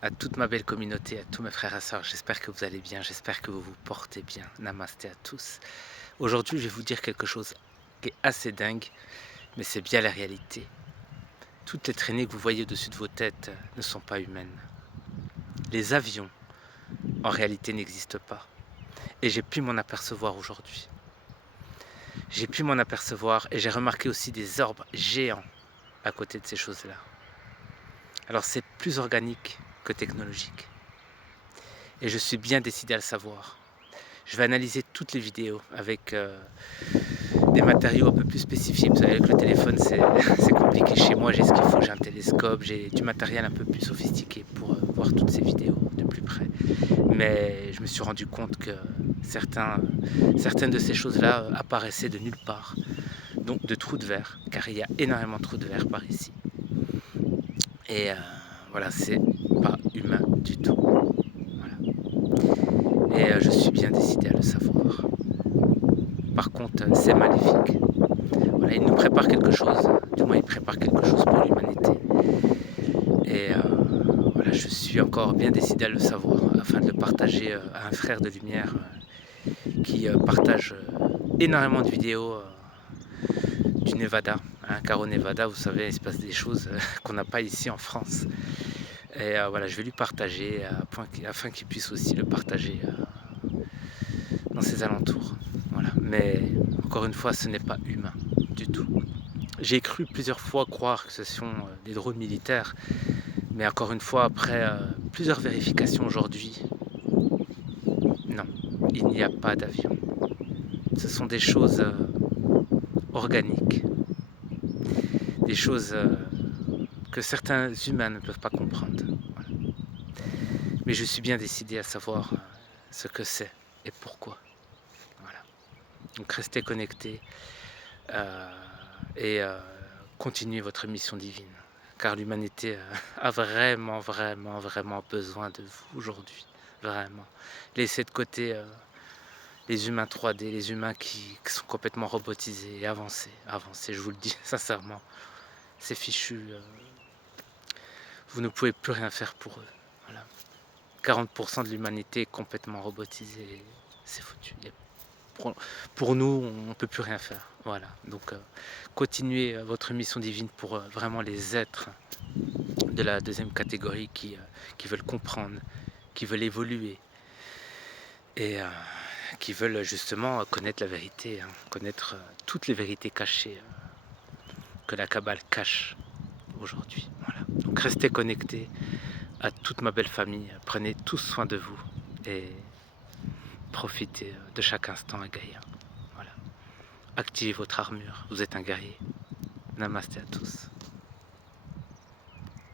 à toute ma belle communauté, à tous mes frères et sœurs. J'espère que vous allez bien, j'espère que vous vous portez bien. Namasté à tous. Aujourd'hui, je vais vous dire quelque chose qui est assez dingue, mais c'est bien la réalité. Toutes les traînées que vous voyez au-dessus de vos têtes ne sont pas humaines. Les avions, en réalité, n'existent pas. Et j'ai pu m'en apercevoir aujourd'hui. J'ai pu m'en apercevoir et j'ai remarqué aussi des orbes géants à côté de ces choses-là. Alors c'est plus organique que technologique. Et je suis bien décidé à le savoir. Je vais analyser toutes les vidéos avec des matériaux un peu plus spécifiques. Vous savez, avec le téléphone, c'est compliqué chez moi. J'ai ce qu'il faut, j'ai un télescope, j'ai du matériel un peu plus sophistiqué pour voir toutes ces vidéos de plus près. Mais je me suis rendu compte que certaines de ces choses-là apparaissaient de nulle part. Donc de trous de verre, car il y a énormément de trous de verre par ici. Et voilà, c'est pas humain du tout. Voilà. Et je suis bien décidé à le savoir. Par contre, c'est maléfique. Voilà, il nous prépare quelque chose, du moins il prépare quelque chose pour l'humanité. Et voilà, je suis encore bien décidé à le savoir, afin de le partager à un frère de lumière qui partage énormément de vidéos du Nevada. Hein, car au Nevada, vous savez, il se passe des choses qu'on n'a pas ici en France. Et voilà, je vais lui partager afin qu'il puisse aussi le partager dans ses alentours. Voilà. Mais encore une fois, ce n'est pas humain du tout. J'ai cru plusieurs fois croire que ce sont des drones militaires, mais encore une fois, après plusieurs vérifications aujourd'hui, non, il n'y a pas d'avion. Ce sont des choses organiques, des choses que certains humains ne peuvent pas comprendre. Voilà. Mais je suis bien décidé à savoir ce que c'est et pourquoi. Voilà. Donc restez connectés euh, et continuez votre mission divine. Car l'humanité a vraiment, vraiment, vraiment besoin de vous aujourd'hui. Vraiment. Laissez de côté les humains 3D, les humains qui sont complètement robotisés et avancés. Avancés, je vous le dis sincèrement. C'est fichu. Vous ne pouvez plus rien faire pour eux. Voilà. 40% de l'humanité est complètement robotisée. C'est foutu. Pour nous, on ne peut plus rien faire. Voilà. Donc, continuez votre mission divine pour vraiment les êtres de la deuxième catégorie qui veulent comprendre, qui veulent évoluer et qui veulent justement connaître la vérité, hein, connaître toutes les vérités cachées que la Kabbale cache aujourd'hui. Voilà. Donc restez connectés à toute ma belle famille, prenez tous soin de vous et profitez de chaque instant à Gaïa. Voilà. Activez votre armure, vous êtes un guerrier. Namasté à tous.